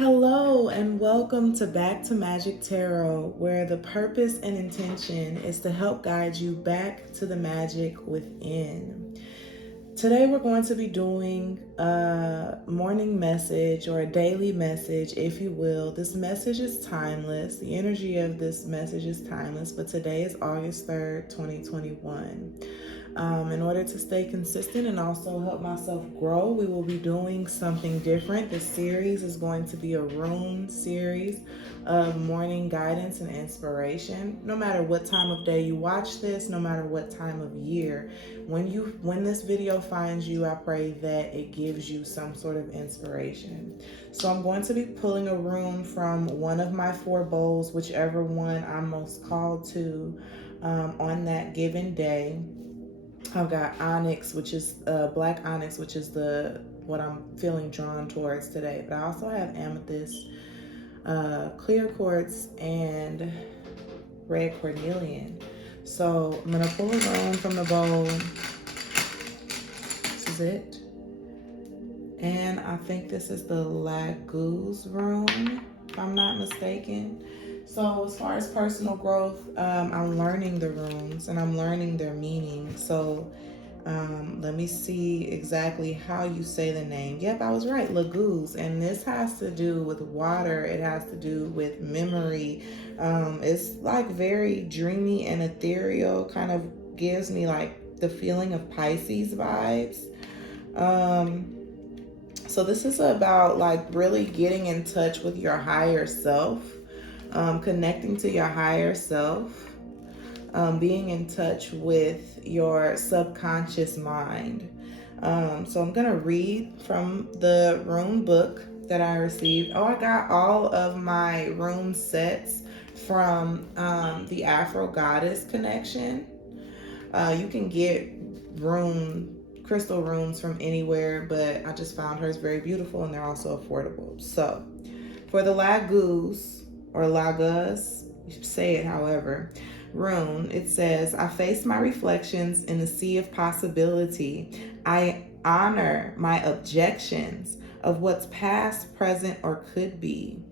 Hello, and welcome to Back to Magic Tarot, where the purpose and intention is to help guide you back to the magic within. Today, we're going to be doing a morning message or a daily message, if you will. This message is timeless. The energy of this message is timeless, but today is August 3rd, 2021. In order to stay consistent and also help myself grow, we will be doing something different. This series is going to be a rune series of morning guidance and inspiration. No matter what time of day you watch this, no matter what time of year, when this video finds you, I pray that it gives you some sort of inspiration. So I'm going to be pulling a rune from one of my 4 bowls, whichever one I'm most called to on that given day. I've got onyx, which is black onyx, which is what I'm feeling drawn towards today. But I also have amethyst, clear quartz, and red cornelian. So I'm gonna pull a rune from the bowl. This is it. And I think this is the Laguz rune, if I'm not mistaken. So as far as personal growth, I'm learning the runes and I'm learning their meaning. So let me see exactly how you say the name. Yep, I was right, Laguz. And this has to do with water. It has to do with memory. It's like very dreamy and ethereal, kind of gives me like the feeling of Pisces vibes. So this is about like really getting in touch with your higher self, connecting to your higher self, being in touch with your subconscious mind. So I'm gonna read from the rune book that I received. Oh, I got all of my rune sets from the Afro Goddess Connection. You can get crystal runes from anywhere, but I just found hers very beautiful and they're also affordable. So for the Laguz or Laguz, you should say it however, rune, it says, I face my reflections in the sea of possibility. I honor my objections of what's past, present, or could be.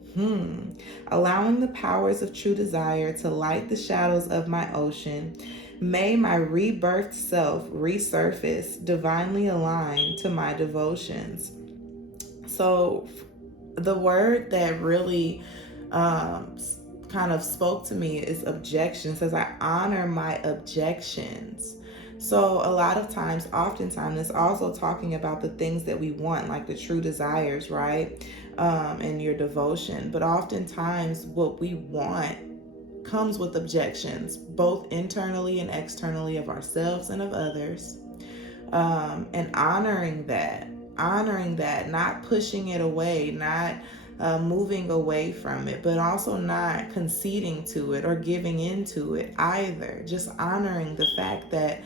Allowing the powers of true desire to light the shadows of my ocean. May my rebirthed self resurface, divinely aligned to my devotions. So the word that really kind of spoke to me is objection. It says, I honor my objections. So a lot of times, oftentimes, it's also talking about the things that we want, like the true desires, right? And your devotion. But oftentimes what we want comes with objections, both internally and externally, of ourselves and of others. And honoring that, not pushing it away, not moving away from it, but also not conceding to it or giving into it either. Just honoring the fact that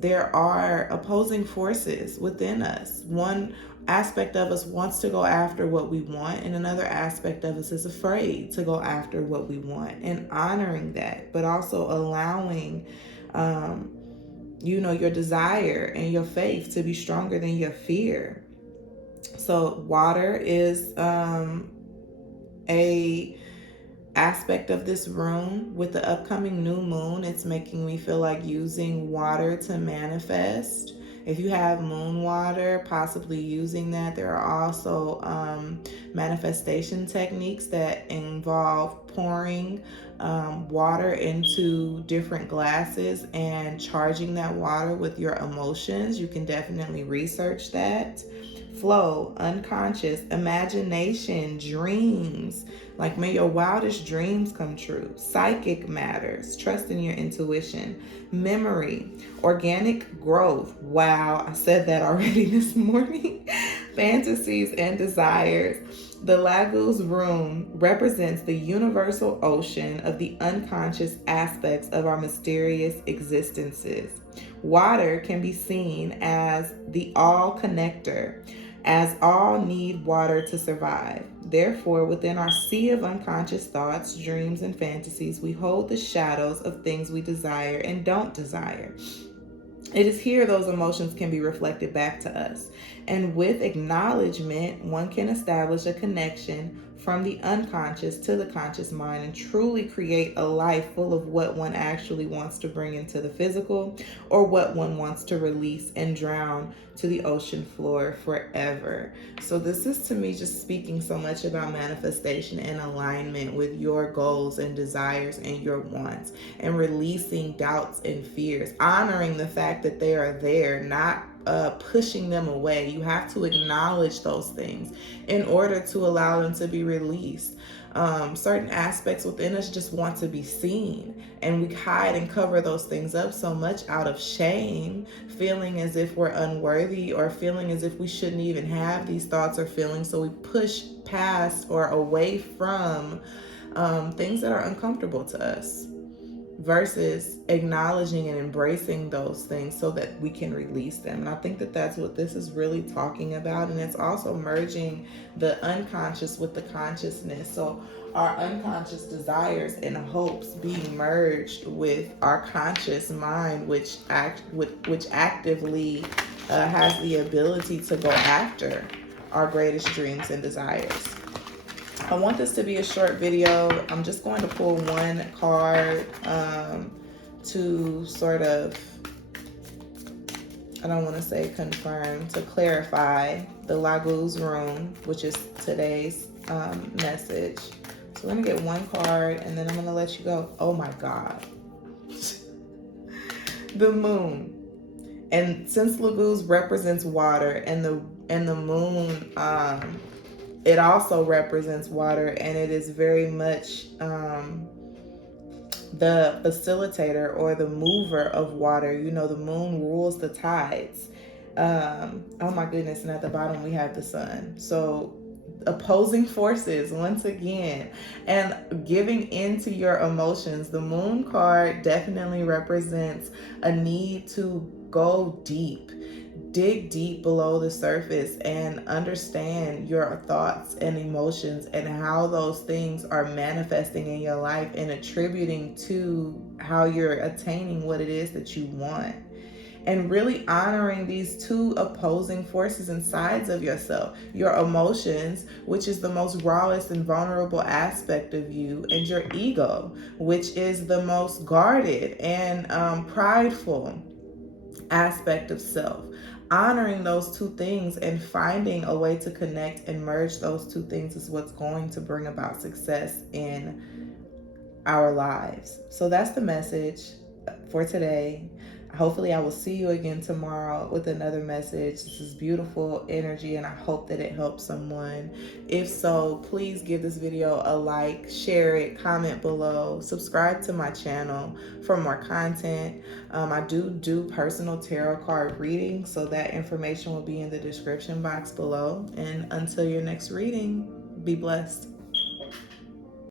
there are opposing forces within us. One aspect of us wants to go after what we want, and another aspect of us is afraid to go after what we want, and honoring that, but also allowing your desire and your faith to be stronger than your fear. So water is a aspect of this rune. With the upcoming new moon, it's making me feel like using water to manifest. If you have moon water, possibly using that. There are also manifestation techniques that involve pouring water into different glasses and charging that water with your emotions. You can definitely research that. Flow, unconscious, imagination, dreams. Like, may your wildest dreams come true. Psychic matters, trust in your intuition. Memory, organic growth. Wow, I said that already this morning. Fantasies and desires. The Laguz rune represents the universal ocean of the unconscious aspects of our mysterious existences. Water can be seen as the all connector, as all need water to survive. Therefore, within our sea of unconscious thoughts, dreams, and fantasies, we hold the shadows of things we desire and don't desire. It is here those emotions can be reflected back to us. And with acknowledgement, one can establish a connection from the unconscious to the conscious mind and truly create a life full of what one actually wants to bring into the physical, or what one wants to release and drown to the ocean floor forever. So this is, to me, just speaking so much about manifestation and alignment with your goals and desires and your wants, and releasing doubts and fears, honoring the fact that they are there, not pushing them away. You have to acknowledge those things in order to allow them to be released. Certain aspects within us just want to be seen, and we hide and cover those things up so much out of shame, feeling as if we're unworthy, or feeling as if we shouldn't even have these thoughts or feelings. So we push past or away from things that are uncomfortable to us, versus acknowledging and embracing those things so that we can release them. And I think that that's what this is really talking about. And it's also merging the unconscious with the consciousness. So our unconscious desires and hopes being merged with our conscious mind, which actively has the ability to go after our greatest dreams and desires. I want this to be a short video. I'm just going to pull one card to sort of, I don't want to say confirm, to clarify the Laguz rune, which is today's message. So we're going to get one card and then I'm going to let you go. Oh my God. The moon. And since Laguz represents water, and the moon, it also represents water, and it is very much the facilitator or the mover of water. You know, the moon rules the tides. Oh my goodness, and at the bottom we have the sun. So opposing forces once again, and giving into your emotions. The moon card definitely represents a need to go deep. Dig deep below the surface and understand your thoughts and emotions and how those things are manifesting in your life and attributing to how you're attaining what it is that you want. And really honoring these two opposing forces and sides of yourself: your emotions, which is the most rawest and vulnerable aspect of you, and your ego, which is the most guarded and prideful aspect of self. Honoring those two things and finding a way to connect and merge those two things is what's going to bring about success in our lives. So that's the message for today. Hopefully I will see you again tomorrow with another message. This is beautiful energy and I hope that it helps someone. If so, please give this video a like, share it, comment below, subscribe to my channel for more content. I do personal tarot card readings, so that information will be in the description box below. And until your next reading, be blessed.